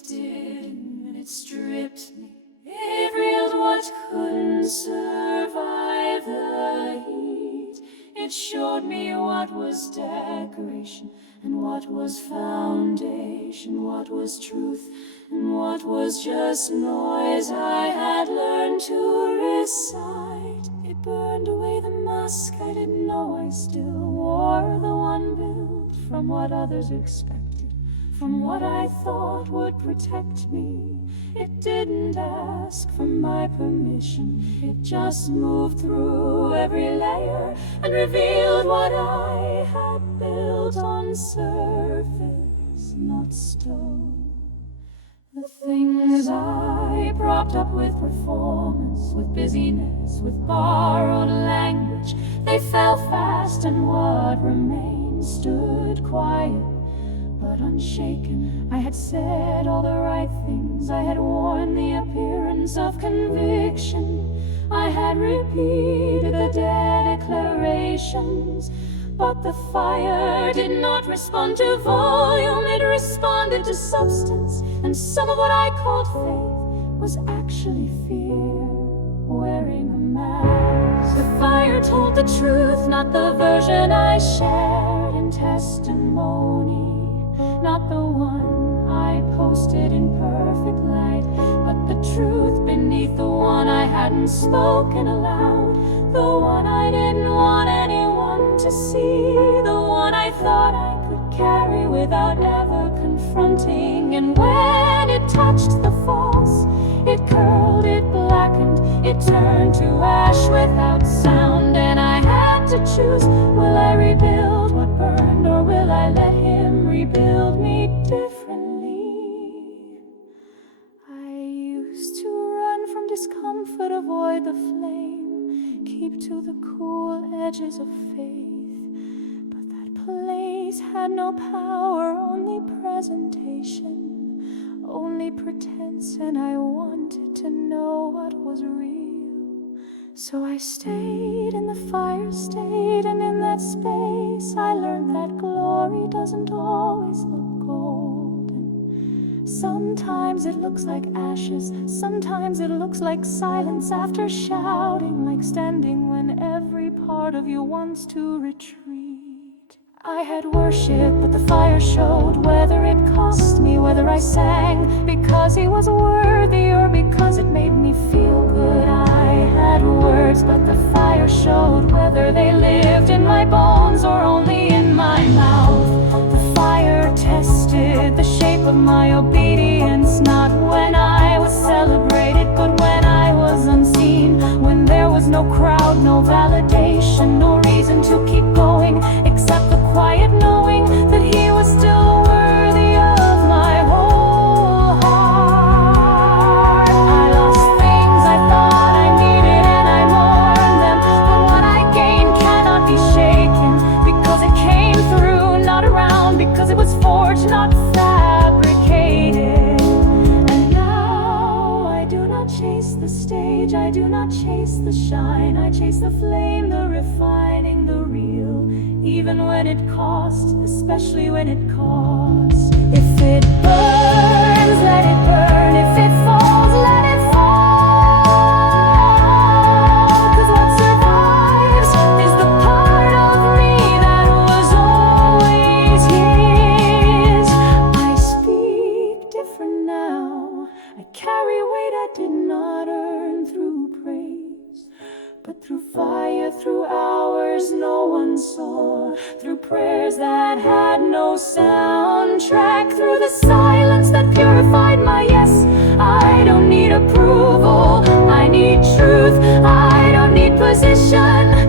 it didn't, and it stripped me. It revealed what couldn't survive the heat. It showed me what was decoration and what was foundation, what was truth and what was just noise I had learned to recite. It burned away the mask I didn't know I still wore, the one built from what others expected, from what I thought would protect me. It didn't ask for my permission, it just moved through every layer and revealed what I had built on surface, not stone. The things I propped up with performance, with busyness, with borrowed language, they fell fast, and what remained stood quiet but unshaken. I had said all the right things, I had worn the appearance of conviction, I had repeated the declarations, but the fire did not respond to volume, it responded to substance, and some of what I called faith was actually fear wearing a mask. The fire told the truth, not the version I shared in testimony, not the one I posted in perfect light, but the truth beneath the one I hadn't spoken aloud, the one I didn't want anyone to see, the one I thought I could carry without ever confronting. And when it touched the false, it curled, it blackened, it turned to ash without sound, and I had to choose, will I rebuild what burned, or will I let him rebuild me differently? I used to run from discomfort, avoid the flame, keep to the cool edges of faith, but that place had no power, only presentation, only pretense, and I wanted to know what was real. So I stayed in the fire state, and in that space I learned that glory doesn't always look golden. Sometimes it looks like ashes, sometimes it looks like silence after shouting, like standing when every part of you wants to retreat. I had worship, but the fire showed, whether it cost me, whether I sang because he was worthy or because it made me feel good. I had words, but the fire showed, whether they lived in my bones or only in my mouth. The fire tested the shape of my obedience, not when I was celebrated, but when I was unseen, when there was no crowd, no validation, no reason to keep going, except the quiet knowing that he was still worthy of my whole heart. I lost things I thought I needed, and I mourned them, but what I gained cannot be shaken, because it came through, not around, because it was forged, not fabricated. And now I do not chase the stage, I do not chase the shine, I chase the flame, the refining, the real, even when it costs, especially when it costs. If it burns, let it burn. If it falls, let it fall. 'Cause what survives is the part of me that was always his. I speak different now. I carry weight I did not earn through praise, but through fire, through hours no one saw, through prayers that had no soundtrack, through the silence that purified my yes. I don't need approval, I need truth. I don't need position,